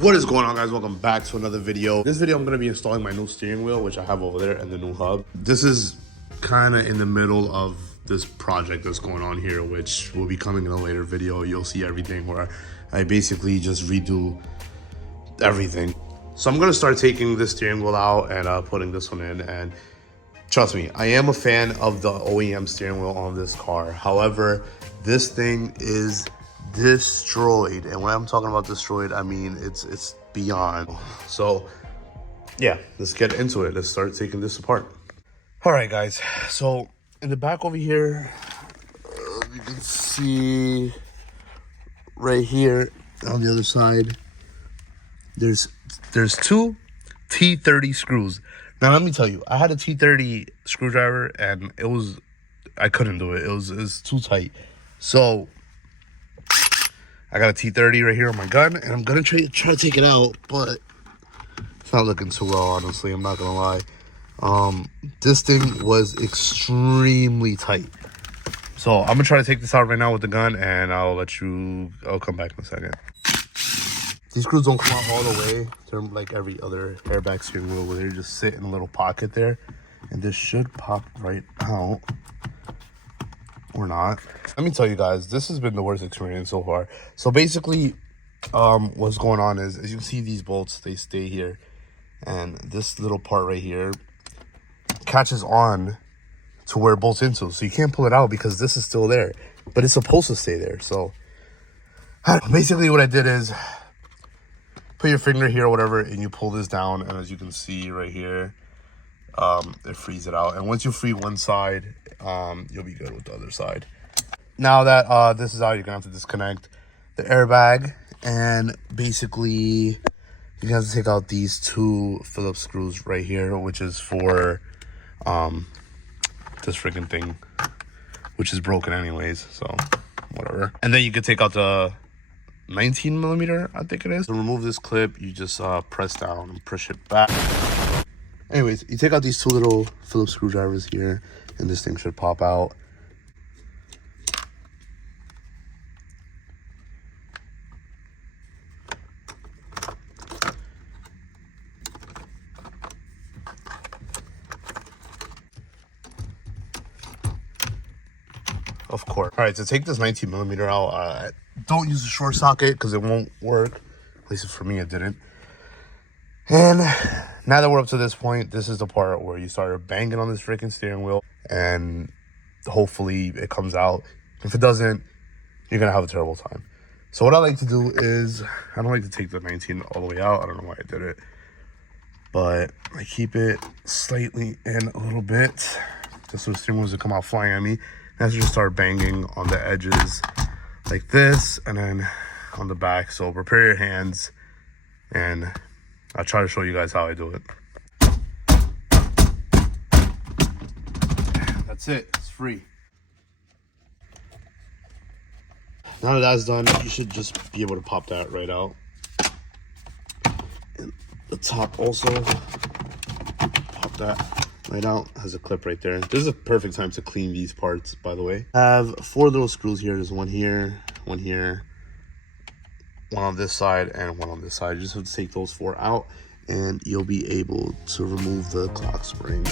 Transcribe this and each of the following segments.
What is going on, guys? Welcome back to another video. This video I'm going to be installing my new steering wheel, which I have over there, and the new hub. This is kind of in the middle of this project that's going on here, which will be coming in a later video. You'll see everything where I basically just redo everything. So I'm going to start taking this steering wheel out and putting this one in. And trust me, I am a fan of the OEM steering wheel on this car. However, this thing is destroyed, and when I'm talking about destroyed, I mean it's beyond. So yeah, let's get into it. Let's start taking this apart. All right, guys, so in the back over here, you can see right here on the other side, there's two T30 screws. Now let me tell you, I had a T30 screwdriver and I couldn't do it. It was too tight. So I got a T30 right here on my gun, and I'm gonna try to take it out, but it's not looking too well, honestly. I'm not gonna lie. This thing was extremely tight. So I'm gonna try to take this out right now with the gun, and I'll come back in a second. These screws don't come out all the way. They're like every other airbag steering wheel, where they just sit in a little pocket there, and this should pop right out. Or not. Let me tell you guys, this has been the worst experience so far. So basically, what's going on is, as you can see, these bolts, they stay here, and this little part right here catches on to where it bolts into, so you can't pull it out because this is still there, but it's supposed to stay there. So basically what I did is put your finger here or whatever, and you pull this down, and as you can see right here, it frees it out. And once you free one side, you'll be good with the other side. Now that this is out, you're gonna have to disconnect the airbag, and basically you're gonna have to take out these two Phillips screws right here, which is for this freaking thing, which is broken anyways, so whatever. And then you could take out the 19mm, I think it is. To remove this clip, you just press down and push it back. Anyways, you take out these two little Phillips screwdrivers here, and this thing should pop out. Of course. All right, to take this 19mm out, don't use a short socket because it won't work. At least for me, it didn't. And now that we're up to this point, this is the part where you start banging on this freaking steering wheel, and hopefully it comes out. If it doesn't, you're gonna have a terrible time. So what I like to do is, I don't like to take the 19 all the way out. I don't know why I did it, but I keep it slightly in a little bit, just so the steering wheel doesn't come out flying at me. And I just start banging on the edges like this, and then on the back. So prepare your hands, and I'll try to show you guys how I do it. That's it. It's free. Now that that's done, you should just be able to pop that right out. And the top also, pop that right out. Has a clip right there. This is a perfect time to clean these parts, by the way. I have 4 little screws here. There's one here, one here, one on this side, and one on this side. You just have to take those 4 out, and you'll be able to remove the clock spring.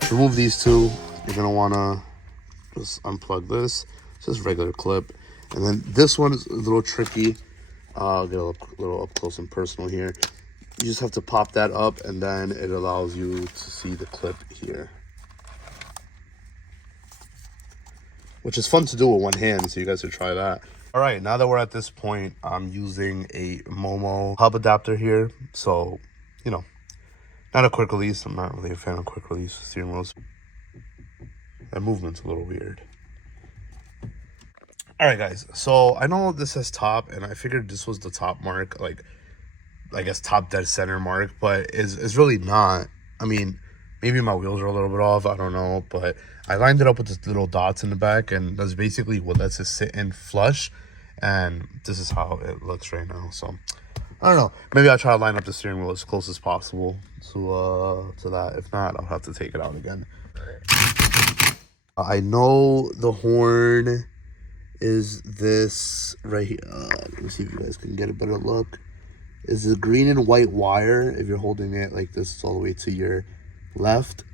To remove these two, you're gonna wanna just unplug this. It's just a regular clip. And then this one is a little tricky. I'll get a little up close and personal here. You just have to pop that up, and then it allows you to see the clip here, which is fun to do with one hand, so you guys should try that. All right, now that we're at this point, I'm using a Momo hub adapter here. So, you know, not a quick release. I'm not really a fan of quick release steering wheels. That movement's a little weird. All right, guys, so I know this says top, and I figured this was the top mark, like, I guess top dead center mark, but it's really not. I mean, maybe my wheels are a little bit off, I don't know, but I lined it up with the little dots in the back, and that's basically what lets it sit in flush, and this is how it looks right now. So I don't know, maybe I'll try to line up the steering wheel as close as possible to that. If not, I'll have to take it out again. I know the horn is this right here. Let me see if you guys can get a better look. Is the green and white wire, if you're holding it like this all the way to your left.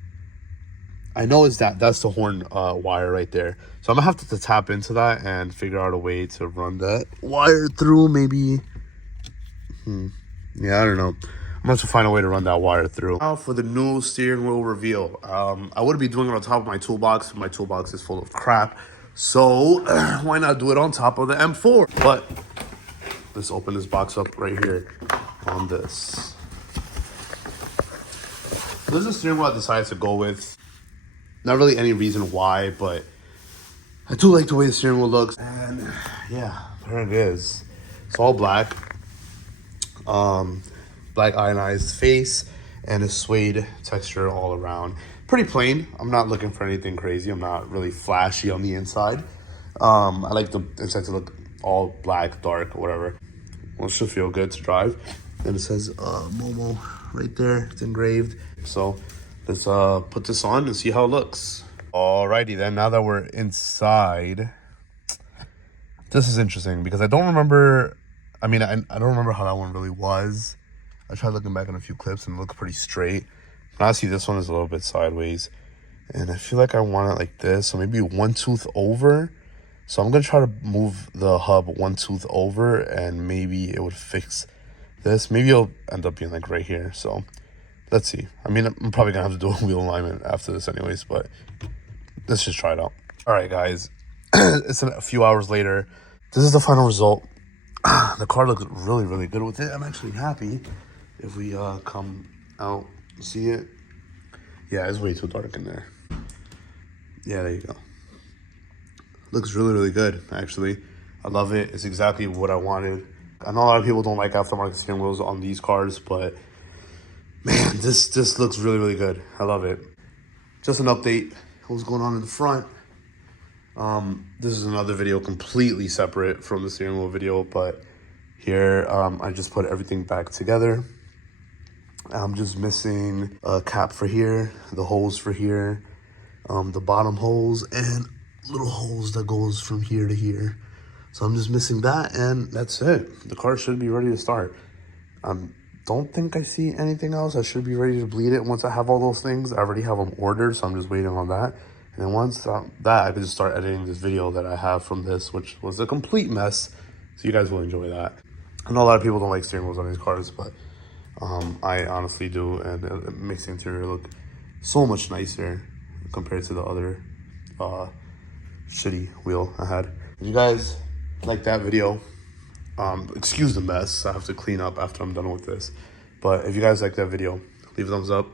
I know that's the horn wire right there. So I'm gonna have to tap into that and figure out a way to run that wire through, maybe. Yeah, I don't know. I'm gonna have to find a way to run that wire through. Now for the new steering wheel reveal. I would be doing it on top of my toolbox. My toolbox is full of crap. So why not do it on top of the M4? But let's open this box up right here on this. This is the steering wheel I decided to go with. Not really any reason why, but I do like the way the steering wheel looks. And yeah, there it is. It's all black. Black ionized face and a suede texture all around. Pretty plain. I'm not looking for anything crazy. I'm not really flashy on the inside. I like the inside to look all black, dark, whatever. Well, it should feel good to drive. And it says Momo right there. It's engraved. So let's put this on and see how it looks. Alrighty then, now that we're inside, this is interesting because I don't remember. I mean, I don't remember how that one really was. I tried looking back on a few clips and it looked pretty straight. Now I see this one is a little bit sideways. And I feel like I want it like this. So maybe one tooth over. So I'm going to try to move the hub one tooth over and maybe it would fix this. Maybe it'll end up being like right here. So let's see. I mean, I'm probably going to have to do a wheel alignment after this anyways, but let's just try it out. All right, guys. It's a few hours later. This is the final result. The car looks really, really good with it. I'm actually happy. If we come out, see it. Yeah, it's way too dark in there. Yeah, there you go. Looks really, really good, actually. I love it. It's exactly what I wanted. I know a lot of people don't like aftermarket steering wheels on these cars, but man, this looks really, really good. I love it. Just an update. What's going on in the front? This is another video completely separate from the steering wheel video, but here I just put everything back together. I'm just missing a cap for here, the holes for here, the bottom holes, and little holes that goes from here to here. So I'm just missing that, and that's it. The car should be ready to start. Don't think I see anything else. I should be ready to bleed it once I have all those things. I already have them ordered, so I'm just waiting on that. And then once that, I could just start editing this video that I have from this, which was a complete mess. So you guys will enjoy that. I know a lot of people don't like steering wheels on these cars, but I honestly do, and it makes the interior look so much nicer compared to the other shitty wheel I had. If you guys like that video, excuse the mess. I have to clean up after I'm done with this. But if you guys like that video, leave a thumbs up,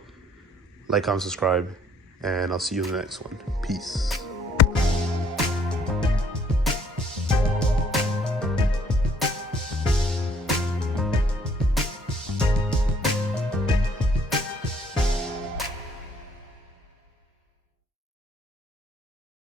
like, comment, subscribe, and I'll see you in the next one. Peace.